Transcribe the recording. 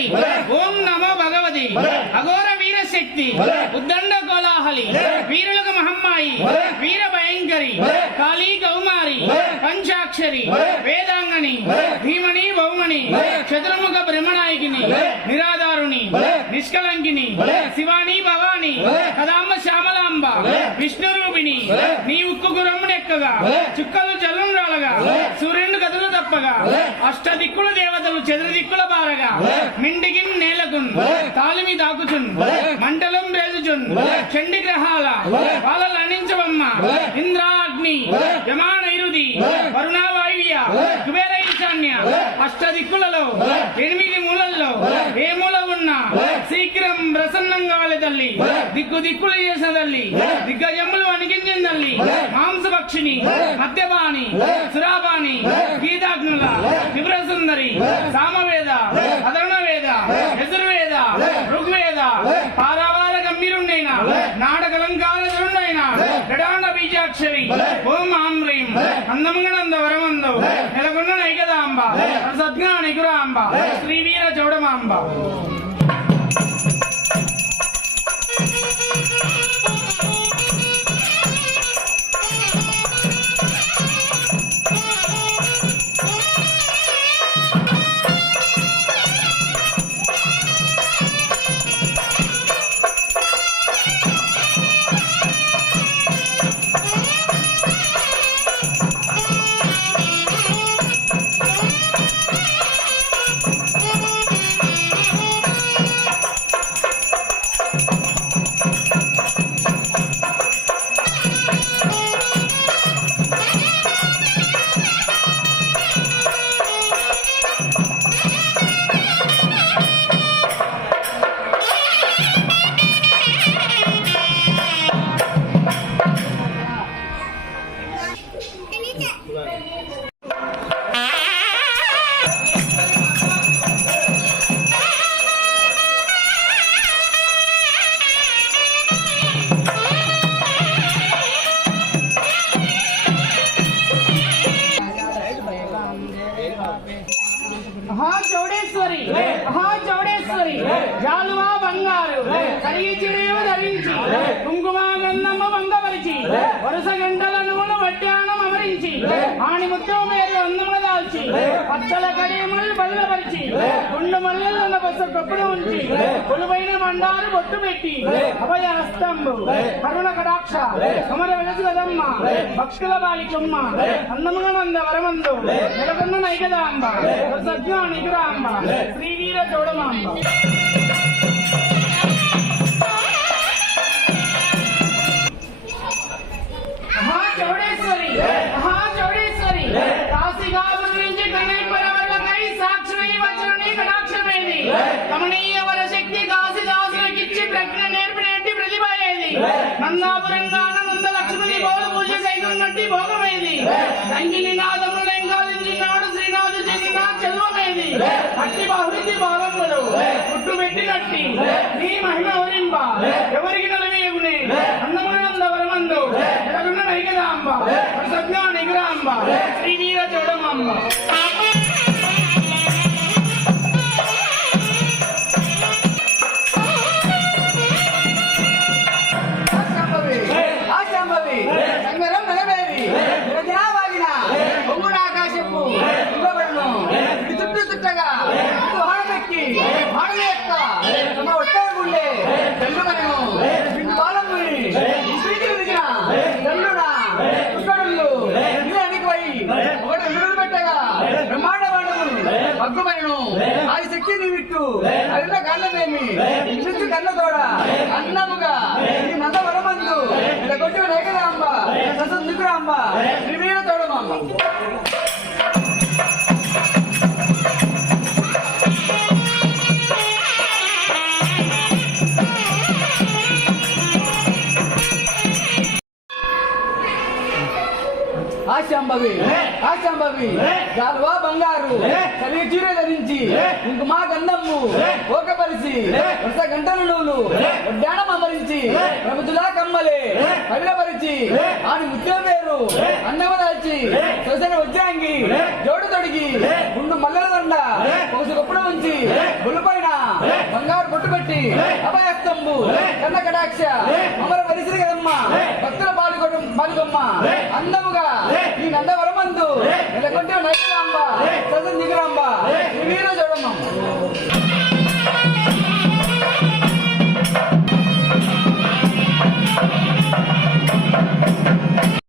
ఈశ్వరి ఓం నమో భగవతి అఘోర వీర శక్తి ఉద్దండ కోలాహలి వీరులకు మహమ్మాయి వీర భయంకరి కాళీ కౌమారి పంచాక్షరి వేదాంగని భీమణి బహుమణి చతుర్ముఖ బ్రహ్మనాయకిని నిరాధారుని నిష్కలంకిని శివాని భవాని కదాంబ శ్యామలాంబ విష్ణు రూపిణి నీ ఉక్కు గురమ్మునెక్కగా చుక్కలు జల్లును రాలగా సూర్యుడు గదులు తప్పగా అష్టదిక్కుల దేవతలు చతుర్దిక్కుల బారగా మిండికి నేలకున్ తాలిమి దాకుచున్ మంటలం రేజుచున్ చండి గ్రహాల వాళ్ళ అణించవమ్మ ఇంద్ర అగ్ని యమానైరుది వరుణ వాయువ్య కుబేర ఈశాన్య అష్టదిక్కులలో 8 మూలల్లో ఏ మూల ఉన్నా శీఘ్రం ప్రసన్నంగా వాళ్ళ తల్లి దిక్కు దిక్కులు చేసిన తల్లి దిగ్గజములు అణిగించిన తల్లి మాంసభక్షిణి మద్యపాని సురాపాని గీతాగ్నుల త్రిపుర సుందరి సామవేద అధర్ణ వేద యజుర్వేద ఋగ్వేద పారావార గంభీరుండైన నాటకలంకారుడైన గడాండ బీజాక్షరి ఓం ఆమ్రీం అందమంగనంద వరమందో నెలకొన్న నైకదాంబ సద్జ్ఞా నికురాంబ శ్రీవీర చౌడమాంబ. మహాచౌడేశ్వరి జాలువా బంగారు కరిగి చిడియు ధరించి కుంకుమ గంధమ్మ భంగపరిచి వరుస గంటల నూనె వడ్డానం అమరించి ఆణిముత్యం మేరు అందములు దాల్చి పచ్చల కడియములు బదులపరిచి గుండు మల్లెల బస్సు కప్పును ఉంచి కొలువైన మండారు బొట్టు పెట్టి అభయ హస్తంబు కరుణ కటాక్ష సమర వెలసు కదమ్మ భక్తుల బాలి కొమ్మ అందముగా నంద వరమందు నెలకొన్న నైకదాంబ సజ్ఞా నిగురాంబ శ్రీవీర చౌడమాంబ. మహాచౌడేశ్వరి కాశీగాబుల నుంచి కన్నైపరవళ్ళకై సాక్షి వచనని కటాక్షమేది కమనీయ వర శక్తి కాశీదాసులకిచ్చి ప్రజ్ఞ నేర్పినట్టి ప్రతిభ ఏది నందాపురంగాన నంద లక్ష్మణి బోలు పూజ కైగొన్నట్టి భోగమేది రంగిని నాదములు లెంకాలించినాడు శ్రీనాథు చేసిన చదువమేది అట్టి బహుళి భాగములు పుట్టు పెట్టినట్టి నీ మహిమ వరింప ఎవరికి నలవేగునే అందమునంద వరమందు ఎలగున్న నైకదాంబ సజ్ఞా నిగురాంబ శ్రీవీర చౌడమాంబ. ఆది శక్తి నీవిట్టు అన్న కన్నమేమి ఇంటి కన్న తోడ అన్నముగా ఈ నంద వరమందు ఇలా కొట్టిన నైకదాంబ ససందుకురాంబ శ్రీవీర చౌడమాంబ. ఆశాంబవి జాలువా బంగారు కలిగి చీర ధరించి కుంకుమ గంధము ఓకపరిచి వరుస గంటల నూలు వడ్డానం అమరించి ప్రభుతులా కమ్మలే కవిలపరిచి ఆని ముత్యం పేరు అన్నమ దాల్చి సొసైన వజ్రాంగి జోడు తొడిగి గుండు మల్లెల దండ ఒక గొప్పడు ఉంచి బుల్లు పైన బంగారు బొట్టు పెట్టి అభయస్తంబు కన్న కటాక్ష అమర పరిశ్రీ కదమ్మ భక్తుల పాల్గొమ్మ అందముగా ఈ నందవరమందు నెలకొంటే నైరాంబ సదన్ దిగురాంబ వీర చూడమ్మ